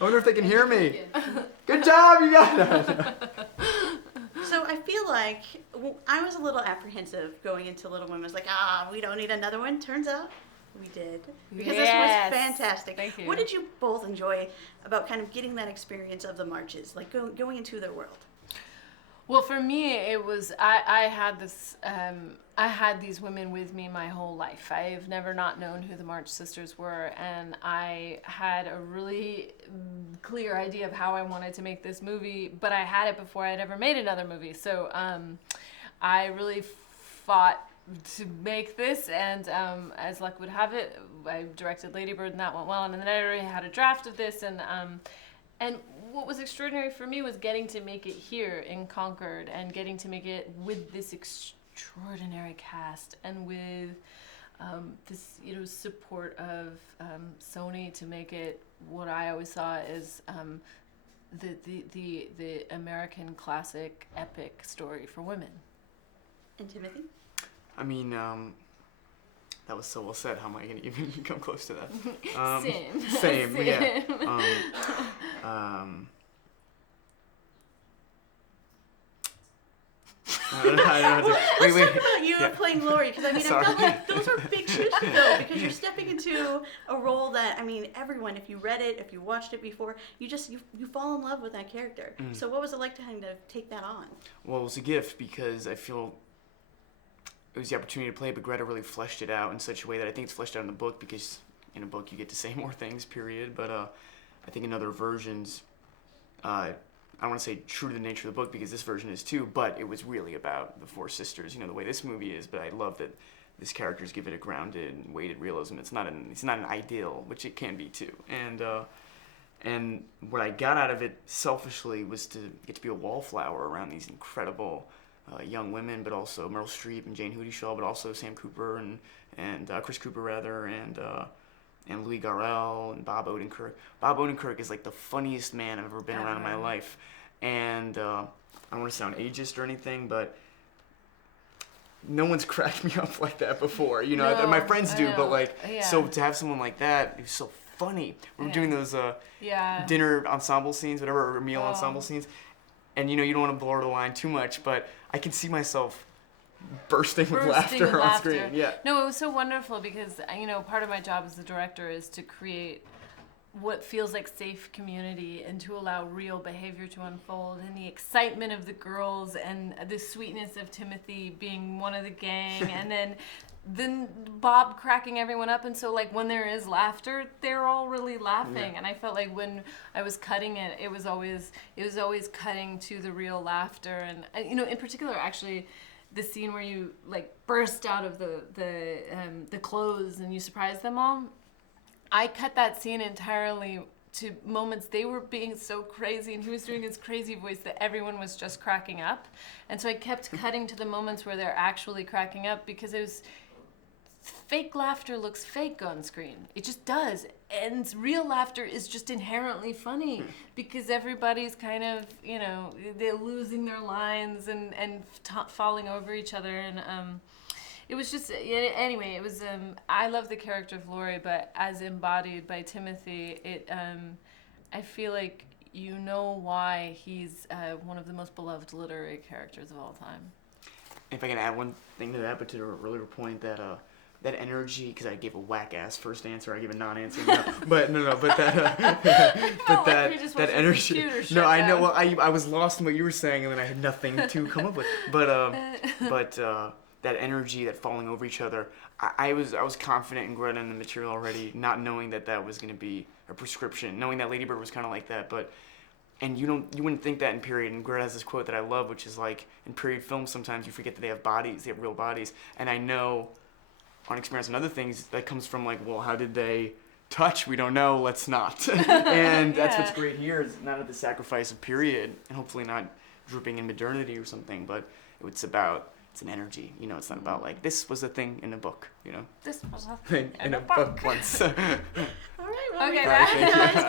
I wonder if they can hear me. Good job, you got it. So I feel like I was a little apprehensive going into Little Women. I was like, we don't need another one. Turns out we did. Because this was fantastic. Thank you. What did you both enjoy about kind of getting that experience of the marches, like going into their world? Well, for me, it was, I had these women with me my whole life. I've never not known who the March Sisters were, and I had a really clear idea of how I wanted to make this movie, but I had it before I'd ever made another movie. So I really fought to make this, and as luck would have it, I directed Lady Bird, and that went well, and then I already had a draft of this, and what was extraordinary for me was getting to make it here in Concord and getting to make it with this extraordinary cast and with this, support of Sony to make it what I always saw as the American classic epic story for women. And Timothy? I mean, that was so well said. How am I going to even come close to that? Same. Yeah. I don't know. Let's talk about you playing Laurie, because I felt like those are big shoes to fill, because you're stepping into a role that, everyone, if you read it, if you watched it before, you fall in love with that character. Mm. So what was it like to kind of take that on? Well, it was a gift, because I feel it was the opportunity to play, but Greta really fleshed it out in such a way that I think it's fleshed out in the book, because in a book you get to say more things, period. But I think in other versions, I don't want to say true to the nature of the book, because this version is too, but it was really about the four sisters, the way this movie is. But I love that this characters give it a grounded and weighted realism. It's not an ideal, which it can be too. And what I got out of it selfishly was to get to be a wallflower around these incredible young women, but also Meryl Streep and Jane Houdyshell, but also Sam Cooper and Chris Cooper rather, and Louis Garrel and Bob Odenkirk. Bob Odenkirk is like the funniest man I've ever been around in my life. And I don't want to sound ageist or anything, but no one's cracked me up like that before. No, my friends do, but yeah. So to have someone like that who's so funny. We were doing those dinner ensemble scenes, whatever, or meal ensemble scenes. And you don't want to blur the line too much, but I can see myself bursting with laughter on screen. Yeah. No, it was so wonderful because part of my job as the director is to create what feels like safe community and to allow real behavior to unfold, and the excitement of the girls and the sweetness of Timothy being one of the gang, and then Bob cracking everyone up. And so when there is laughter, they're all really laughing. Yeah. And I felt like when I was cutting it, it was always cutting to the real laughter. And in particular, actually, the scene where you burst out of the clothes and you surprise them all, I cut that scene entirely to moments they were being so crazy, and he was doing his crazy voice that everyone was just cracking up. And so I kept cutting to the moments where they're actually cracking up, because it was fake laughter looks fake on screen. It just does. And real laughter is just inherently funny, because everybody's kind of, they're losing their lines and falling over each other. And it was just, anyway, it was, I love the character of Laurie, but as embodied by Timothy, I feel like why he's one of the most beloved literary characters of all time. If I can add one thing to that, but to the earlier point that energy, because I gave a whack-ass first answer, I gave a non-answer, but that energy. No, I know. Well, I was lost in what you were saying, and then I had nothing to come up with. But that energy, that falling over each other, I was confident in Greta and the material already, not knowing that was going to be a prescription, knowing that Lady Bird was kind of like that, and you wouldn't think that in period. And Greta has this quote that I love, which is in period films, sometimes you forget that they have bodies, they have real bodies, and I know on experience and other things, that comes from well, how did they touch? We don't know, let's not. And that's what's great here, is not at the sacrifice of period, and hopefully not drooping in modernity or something, but it's an energy, it's not about this was a thing in a book, This was a thing in a book once. All right, well, okay, bye.